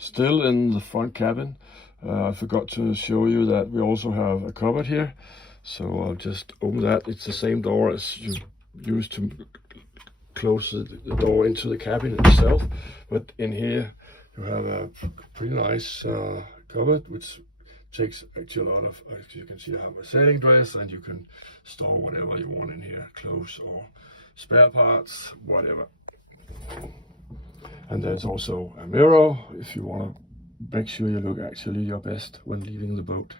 Still in the front cabin, I forgot to show you that we also have a cupboard here. So I'll just open that. It's the same door as you use to close the door into the cabin itself. But in here you have a pretty nice cupboard, which takes actually a lot of, as you can see, I have a sailing dress, and you can store whatever you want in here, clothes or spare parts, whatever. And there's also a mirror if you want to make sure you look actually your best when leaving the boat.